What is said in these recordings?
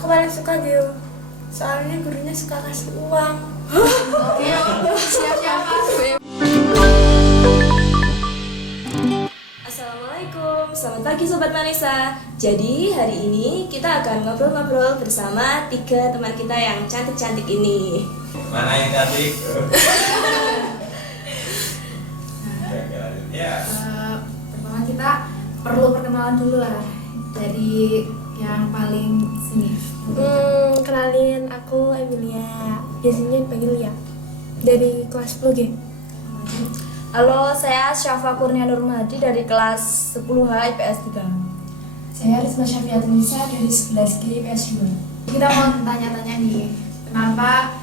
Aku paling suka Geo, soalnya gurunya suka kasih uang. Oke, siapa? Assalamualaikum, selamat pagi Sobat Manisa. Jadi hari ini kita akan ngobrol-ngobrol bersama 3 teman kita yang cantik-cantik ini. Mana yang cantik? Ya. Pertama kita perlu perkenalan dulu lah dari yang paling sini. Kenalin, aku Emilia, biasanya dipanggil Lia, dari kelas 10G. Halo, saya Syafa Kurnia Nurmadi dari kelas 10H IPS 3. Saya Rizma Syafiat Nisa dari 11G IPS 2. Kita mau tanya-tanya nih, kenapa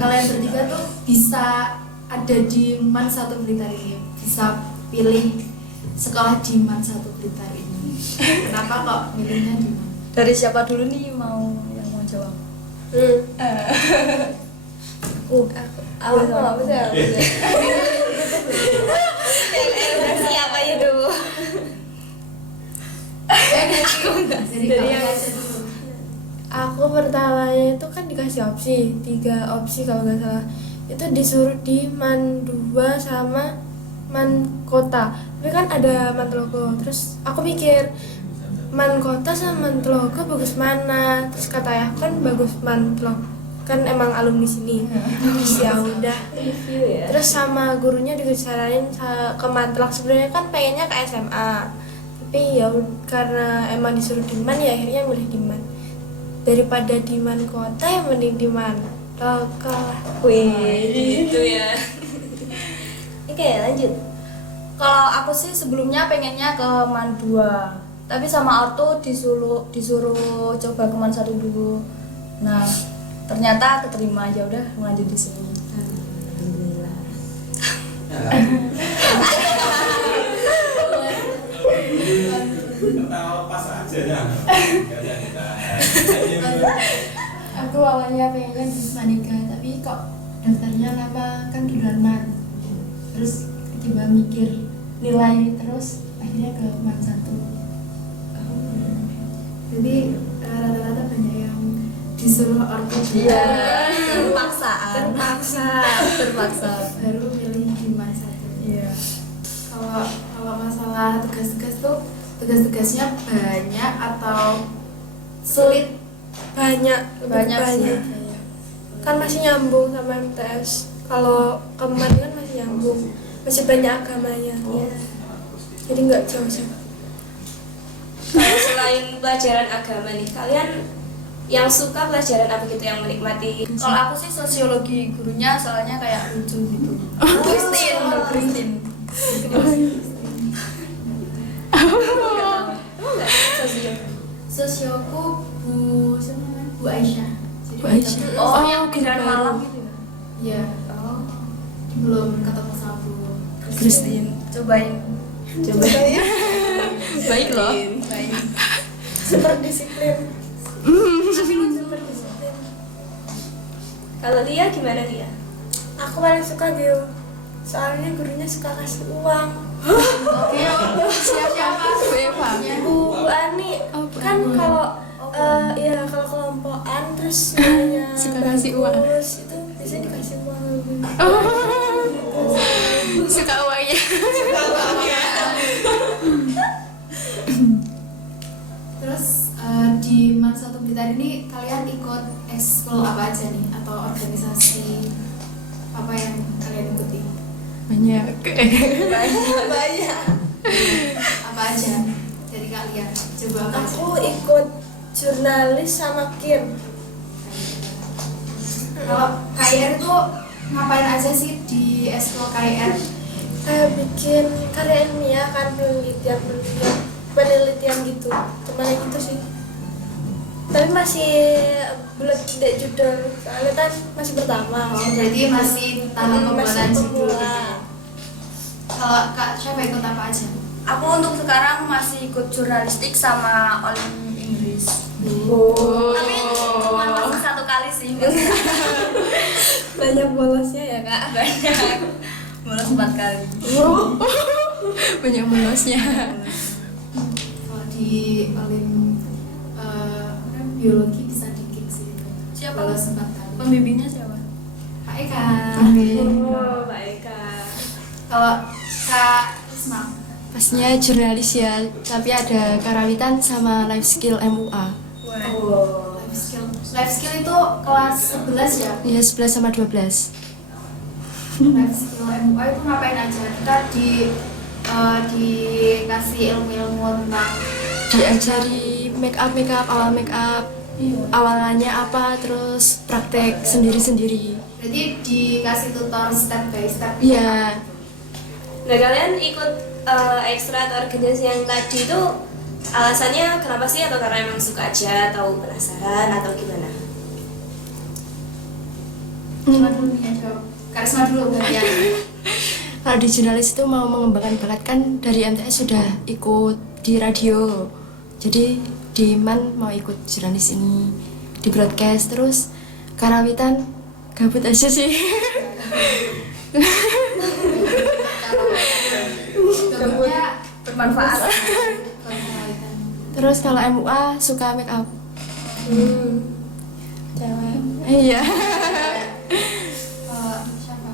kalian bertiga tuh bisa ada di MAN 1 Blitar ini, bisa pilih sekolah di MAN 1 Blitar ini. Kenapa kok milihnya di MAN? Dari siapa dulu nih yang mau jawab? Aku siapa itu? Dari yang dulu. Aku pertamanya itu kan dikasih opsi, 3 opsi kalau nggak salah. Itu disuruh di MAN 2 sama MAN Kota. Tapi kan ada MAN Telogo. Terus aku mikir MAN Kota sama MAN Telogo bagus mana? Terus kata ya kan bagus MAN Telogo. Kan emang alumni sini. Terus ya udah. Review ya. Terus sama gurunya disaranin ke MAN Telogo. Sebenarnya kan pengennya ke SMA. Tapi ya karena emang disuruh di MAN ya akhirnya milih di MAN. Daripada di MAN Kota ya mending di MAN Telogo. Wih, gitu ya. Oke, lanjut. Kalau aku sih sebelumnya pengennya ke MAN 2. Tapi sama Arto disuruh coba ke MAN 1 dulu. Nah, ternyata keterima, ya udah lanjut di sini. Alhamdulillah. Tahu pas aja ya. Aku awalnya pengennya di Manika, tapi kok daftarnya lama kan di MAN. Terus tiba mikir nilai terus akhirnya ke MAN 1. Jadi rata-rata banyak yang disuruh ortu Iya, terpaksaan. Terpaksa. baru milih di MAN 1. Iya. Kalau masalah tugas-tugas tuh tugas-tugasnya banyak atau sulit? Lebih Banyak sih. Kan masih nyambung sama MTS. Kalau keman kan masih nyambung, masih banyak agamanya. Jadi nggak jauh sih. Kalau selain pelajaran agama nih, kalian yang suka pelajaran apa gitu yang menikmati? Kalau aku sih sosiologi, gurunya soalnya kayak lucu gitu. Kristin. Sosioku Bu Aisyah. Jadi Bu Aisyah. Oh, yang pindahan malam gitu ya? Iya. Oh, Belum ketemu sama Bu Kristin. Cobain. Baik loh. Baik. Super disiplin. Super disiplin. Kalau Lia gimana Lia? Aku paling suka Geo, soalnya gurunya suka kasih uang. Oke, siapa? Bu Ani kan kalau ya kalau kelompokan terus nilainya Suka kasih uang. bagus, itu biasanya dikasih uang. Suka uangnya. Terus di MAN 1 Blitar ini kalian ikut ekskul apa aja nih atau organisasi apa yang kalian ikuti? Banyak. Banyak. Apa aja dari kalian? Coba apa aja? Aku ikut jurnalis sama Kim. Kalau KIR itu ngapain aja sih di ekskul KIR? Bikin karya ilmiah kan, penelitian gitu, cuma yang gitu sih. Tapi masih belum tidak judul, soalnya kan masih pertama. Jadi masih tahap pembuatan masih judul gitu. pemula. Kalau Kak siapa ikut apa aja? Aku untuk sekarang masih ikut jurnalistik sama Olim Inggris. Tapi cuma masih 1 kali sih. Banyak bolosnya ya kak. Banyak. Bolos 4 kali. Banyak melosnya. Kalau di Olim biologi bisa dikit sih itu. Siapa? Kalau sempat tahu. Pembimbingnya siapa? Pak Eka. Oh, Mbak Eka. Kalau Kak Isma. Pasnya jurnalis ya, tapi ada karawitan sama life skill MUA. Oh. Life skill itu kelas 11 ya. Ya 11 sama 12. Life skill MUA itu ngapain aja? Kita dikasih ilmu-ilmu tentang Diajari make up, awal make up, awalannya apa, terus praktek sendiri-sendiri. berarti dikasih tutor step by step. Iya, Nah, kalian ikut ekstra atau organisasi yang tadi itu alasannya kenapa sih? Atau karena emang suka aja atau penasaran atau gimana? Cuma dulu nih jawab. Karisma dulu gantian. kalau di jurnalis itu mau mengembangkan bakat kan dari MTS sudah ikut di radio. Jadi di MAN mau ikut jurnalis ini di broadcast, terus karawitan gabut aja sih. Gabutnya Bermanfaat. Terus kalau MUA suka make up. Cewek. Iya. siapa?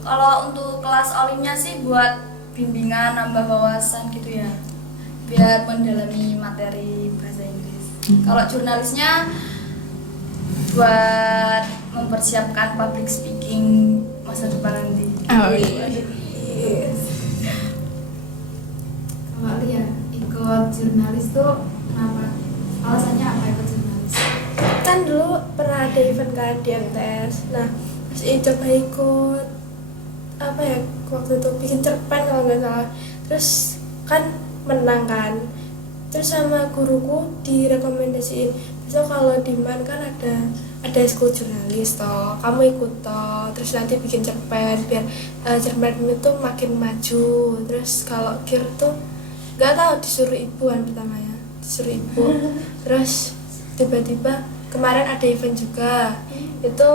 Kalau untuk kelas olimnya sih buat bimbingan, nambah wawasan gitu ya, biar mendalami materi bahasa Inggris. Kalau jurnalisnya buat mempersiapkan public speaking masa depan nanti. Oh, iya. Kalau Lia ikut jurnalis tuh kenapa? Alasannya apa ikut jurnalis? Kan dulu pernah ada event kan di MTS. Nah, terus coba ikut apa ya, waktu itu bikin cerpen kalau nggak salah. Terus kan menang kan. Terus sama guruku direkomendasiin, besok kalau di MAN kan ada school jurnalis toh, kamu ikut toh, terus nanti bikin cerpen biar cerpenmu itu makin maju. Terus kalau kir tuh nggak tahu, disuruh ibu kan pertamanya, disuruh ibu. Terus tiba-tiba kemarin ada event juga, itu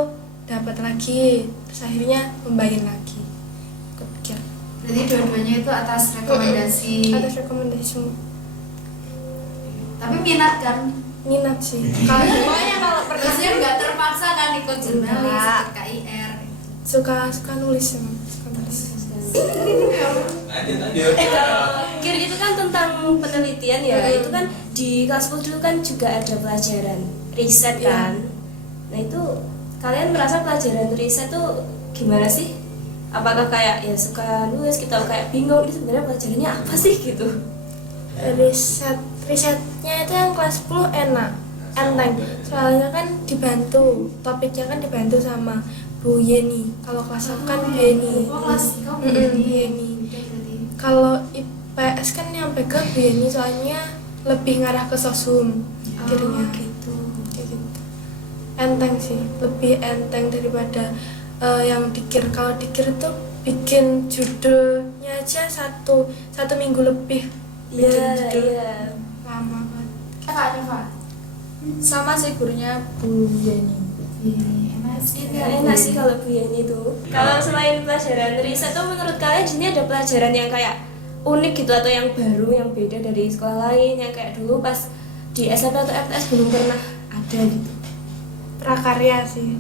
dapat lagi, terus akhirnya membayar lagi. Kepikir Berarti dua-duanya itu atas rekomendasi. atas rekomendasi semua. Tapi minat kan? Minat sih. Pokoknya kalau maksudnya nggak terpaksa kan ikut jurnalis, Enggak. ikut KIR. suka nulis emang, suka nulis. Lanjut. Kir itu kan tentang penelitian ya, itu kan di kelas 10 dulu kan juga ada pelajaran riset kan. Nah itu kalian merasa pelajaran riset tuh gimana sih? Apakah kayak ya suka nulis kita kayak bingung ini sebenarnya pelajarannya apa sih gitu? Risetnya itu yang kelas 10 enak, enteng, soalnya kan dibantu, topiknya kan dibantu sama Bu Yeni. Kalau kelas 1 kan Bu Yeni. Oh, kelas kamu Bu ini. Yeni. Udah berarti. Kalau IPS kan nyampe ke Bu Yeni, soalnya lebih ngarah ke sosum akhirnya. Gitu. Kayak gitu. Enteng sih, lebih enteng daripada yang dikir. Kalau dikir tuh bikin judulnya aja satu minggu lebih. Iya, Bikin judul iya. lama banget. Coba. Sama sih gurunya Bu Yeni. Ini enak sih. Enak sih kalau Bu Yeni tuh. Kalau selain pelajaran riset tuh menurut kalian di sini ada pelajaran yang kayak unik gitu atau yang baru yang beda dari sekolah lain yang kayak dulu pas di SMP atau FTS belum pernah ada gitu. Prakarya sih.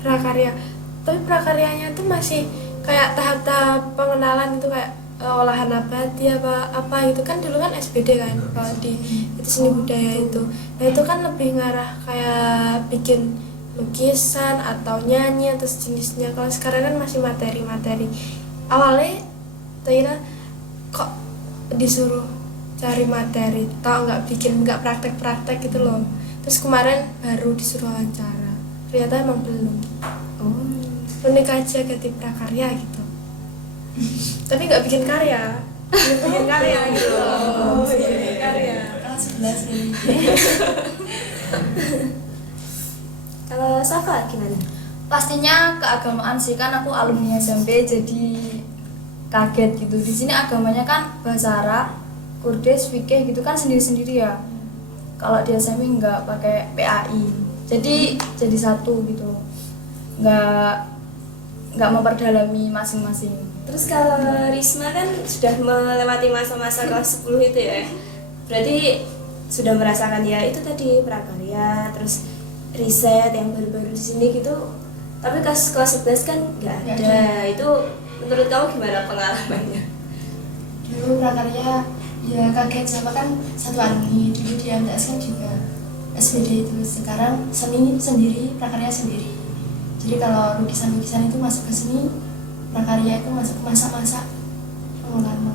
Prakarya. Tapi prakaryanya tuh masih kayak tahap-tahap pengenalan itu, kayak olahan nabati apa gitu kan. Dulu kan SBD kan kalau di itu seni budaya itu. Nah itu kan lebih ngarah kayak bikin lukisan atau nyanyi atau sejenisnya. Kalau sekarang kan masih materi-materi. Awalnya Taira kok disuruh cari materi, tau nggak praktek-praktek gitu loh. Terus kemarin baru disuruh wawancara, ternyata emang belum. Unik aja ganti prakarya gitu. Tapi nggak bikin karya, bikin karya gitu loh. Bikin karya. Kelas 11 ini. Kalau Safa gimana? Pastinya keagamaan sih, kan aku alumni SMP jadi kaget gitu. Di sini agamanya kan bahasa Arab, Kurdes, fikih gitu kan sendiri-sendiri ya. Kalau di SMP nggak pakai PAI, jadi satu gitu. Nggak memperdalami masing-masing. Terus kalau Risma kan sudah melewati masa-masa kelas 10 itu ya. Berarti sudah merasakan ya itu tadi prakarya, terus riset yang baru-baru di sini gitu. Tapi kelas 11 kan nggak ada. Itu menurut kamu gimana pengalamannya? Dulu prakarya ya kaget sama kan satu alumni, dulu di MTS kan juga SPD itu, sekarang seni sendiri, prakarya sendiri. Jadi kalau lukisan-lukisan itu masuk ke seni, prakarya itu masuk ke masa-masa pengolahan.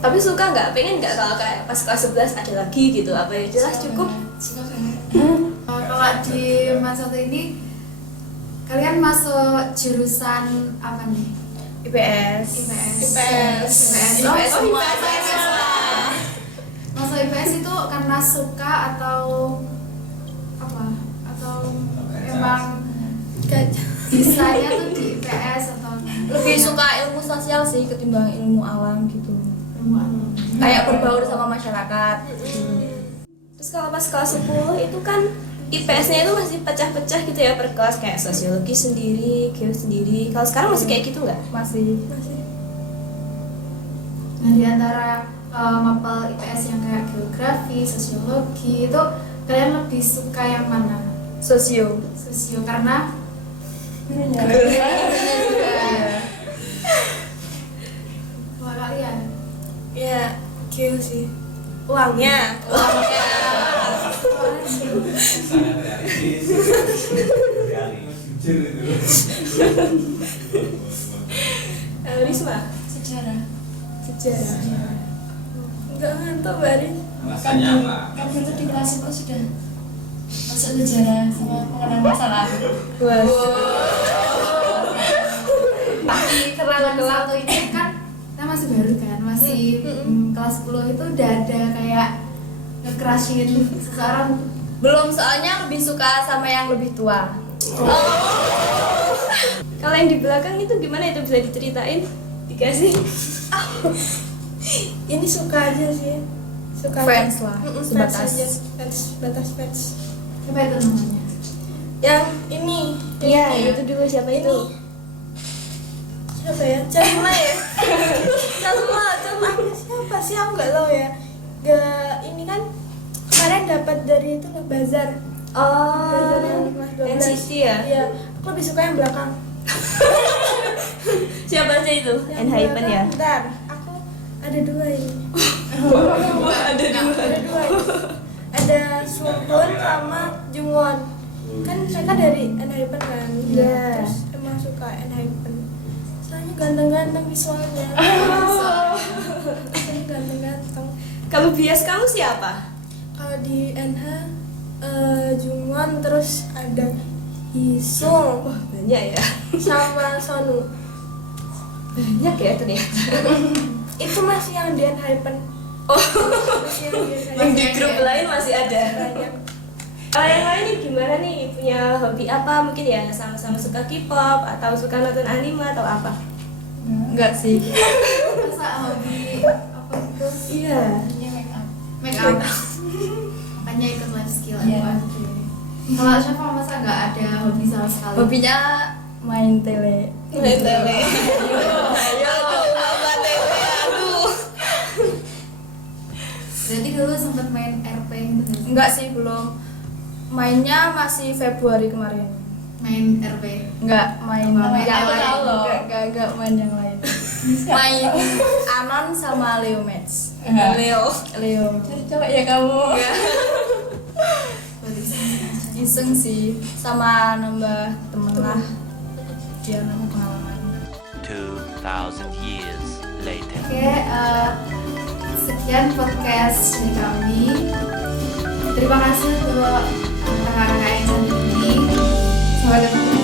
Tapi suka nggak? Pengen nggak kalau kayak pas kelas 11 ada lagi gitu? Apa ya jelas cukup? Suka banget. Kalau di MAN 1 ini kalian masuk jurusan apa nih? IPS. IPS. IPS Oh, semua. Masuk IPS itu karena suka atau apa? Atau emang bisanya tuh di IPS atau Lebih suka ilmu sosial sih ketimbang ilmu alam gitu. Kayak berbaur sama masyarakat. Terus kalau pas kelas 10 itu kan IPS-nya itu masih pecah-pecah gitu ya per kelas, kayak sosiologi sendiri, geo sendiri. Kalau sekarang masih kayak gitu nggak? Masih. Nah, di antara mapel IPS yang kayak geografi, sosiologi itu kalian lebih suka yang mana? Sosio. Sosio karena kalau kalian Ya, geo sih. Uangnya. Sangat realistis. Jujur itu. Risma. Sejarah. Sejarah. Enggak ngantuk Baris. Alasannya apa? Kan dulu di kelas itu sudah masuk sejarah sama mengenang masa lalu. di kelas 1 ini kan kita masih baru kan, masih kelas 10 itu udah ada kayak nge-crushin seseorang. Belum, soalnya lebih suka sama yang lebih tua. Kalau yang di belakang itu gimana, itu bisa diceritain? Dikasih. Ini suka aja sih, suka Fans aja. lah, Fans sebatas. aja, batas fans. Apa itu namanya? Yang ini, Iya, ini. itu dulu siapa itu? Siapa ya? Calma ya? Calma siapa sih? Aku nggak tahu ya. Ini kan kemarin dapat dari itu lah, bazar. Bazar yang kelas 12. NCT ya? Iya, aku lebih suka yang belakang. Siapa aja itu? Yang Enhypen ya? belakang, bentar, aku ada dua ini. Ada dua. Ada dua ini. Ada Suwon sama Jungwon. Kan mereka dari Enhypen kan? Iya. Terus emang suka Enhypen. Soalnya ganteng-ganteng visualnya. Soalnya ganteng-ganteng. Kalau bias kamu siapa? Kalau di NH Jungwon, terus ada Hisung Banyak ya? sama Sonu. Banyak ya ternyata. Itu masih yang di Enhypen. Oh, Masih yang di yang Enhypen. di grup lain masih ada. Banyak. Kalau yang lain nih gimana nih? Punya hobi apa? Mungkin ya sama-sama suka K-pop atau suka nonton anime atau apa? Enggak sih. Masa hobi apa gitu? Iya. Ini make up. Make up. Makanya ikut life skill Iya. FYP. Kalau Syafa masa nggak ada hobi sama sekali? Hobinya main tele. Main tele. Ayo, apa tele? Aduh. Berarti dulu sempat main RP gitu nggak sih? Enggak sih, belum. Mainnya masih Februari kemarin. Main RP. Enggak main Apa? yang Aku lain. tahu loh. Enggak main yang lain. Main Anon sama Leo Match. Leo. Leo. Coba ya kamu. Iseng sih, sama nambah temen lah. Biar nambah pengalaman. 2,000 years later. Oke, sekian podcast dari kami. Terima kasih untuk kakak-kakak yang satu ini. Sampai ketemu